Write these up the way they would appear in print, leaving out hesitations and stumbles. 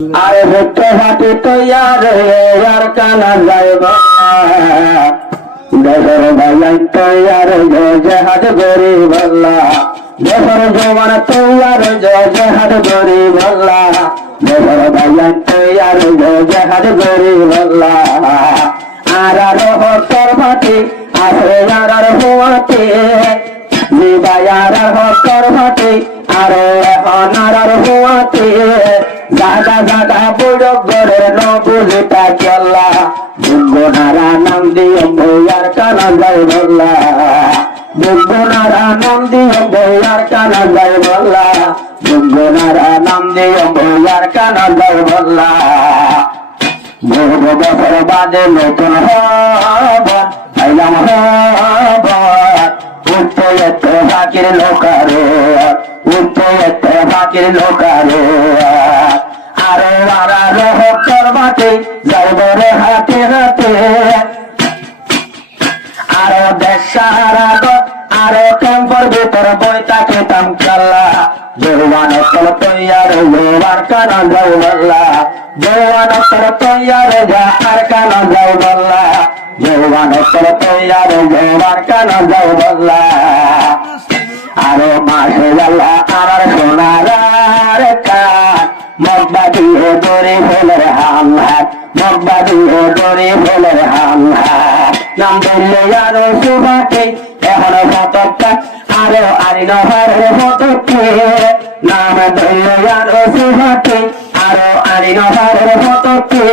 আরে ভুট্টো ভাটি তৈয়ার আর কানা যাইব দেশের ভাইয়ান তৈয়ার জেহাদ গরি বল্লা দেশের জওয়ান তৈয়ার জেহাদ গরি বল্লা দেশের ভাইয়ান তৈয়ার জেহাদ গরি বল্লা আর হকর ভাটি আছে আর হুয়াতে নিবায়ার হকর ভাটি আর অনার হুয়াতে জাগা জাগা বুড়ো গড়ের নবুলিটা চল্লা দুগুনারা নাম দিয়ে বইয়ার কানা যাই বল্লা দুগুনারা নাম দিয়ে বইয়ার কানা যাই বল্লা দুগুনারা নাম দিয়ে বইয়ার কানা যাই বল্লা বহু বছর বাদে নতুন হব আইলাম হব উঠতে এতে বাকির লোকারে উঠতে এতে বাকির লোকারে আরে আরা রহর বাটে যাইব রে হাতে হাতে আরো দেশারা আরো ক্যাম্পর ভিতর বইতা খেতাম চাল্লা জওয়ান তোর তৈয়ার আর কানা যাই বল্লা জওয়ান তোর তৈয়ার যা আর কানা যাই বল্লা জওয়ান তোর তৈয়ার আর কানা যাই বল্লা আরো মাসে জাল্লা আর সোনার কান মগবা দিয়ে দরে ফেলের হাম হাত মগবা দিয়ে দরে ফেলের হাম হাত নাম বললে আরো সুবাকে এখন ফটকটা আরো আরি নহরের ফটকে নাম ধরলে আরো সুবাকে আরো আরি নহরের ফটকে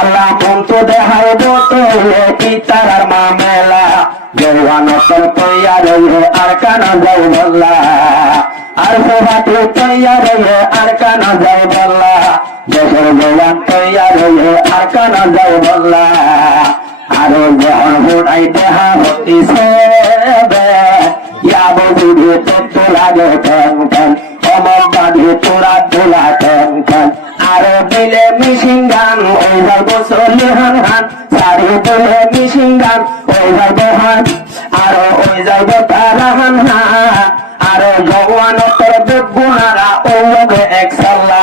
আল্লাহ মন্ত্র দেখায় বোতলে কি তারার মামেলা জওয়ান তোর তৈয়ার আর কানা যাই বল্লা আর সবাতে তৈয়ার আর কানা যাই বল্লা দেশের জওয়ান তৈয়ার আর কানা যাই বল্লা আরো যখন হুড়াই দেহা হতিছে ইয়াবো বুঝে তত্ত্ব লাগে ঠ্যাং ঠ্যাং অমর বাঁধে তোরা তোলা ঠ্যাং ঠ্যাং আরো দিলে মিশিং গান ওই যাইব চলিহান হান সারি দিলে মিশিং গান ওই যাইব হান আরো ওই যাইব তারা হান হান আরো জওয়ান তোর বেগুনারা ওলবে এক সাল্লা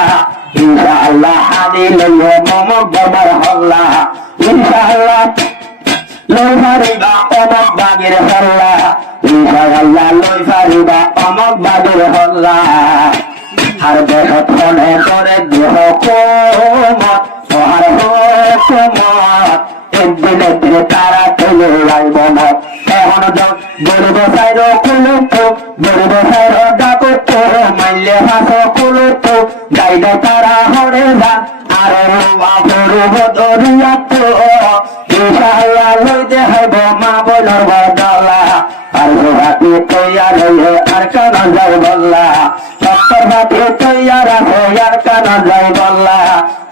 ইনশাআল্লাহ হাদি লইয়ে মমক বাবার হল্লা ইনশাআল্লাহ লই ফারিবা অমক বাগের হল্লা ইনশাআল্লাহ লই ফারিবা অমক বাগের হল্লা আর দেশত হলে করে দেহ কোমত আর হুকুমত একদিনে দিনে তারা চলে যাইব মত এখন গরিব সাইর কুলুত গরিব সাইর ডাকত মাইলে হাস কুলুত গাইদ তারা হরে যা আর গরিব দরিয়াত ইনশাআল্লাহ লই দেখাইব মা বলার বদলা আর হাতি তৈয়ার হয়ে আর কানা যাই বল্লা সত্তর হাতি তৈয়ার আছে আর কানা যাই বল্লা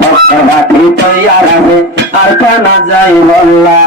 সত্তর হাতি তৈয়ার আছে আর কানা যাই বল্লা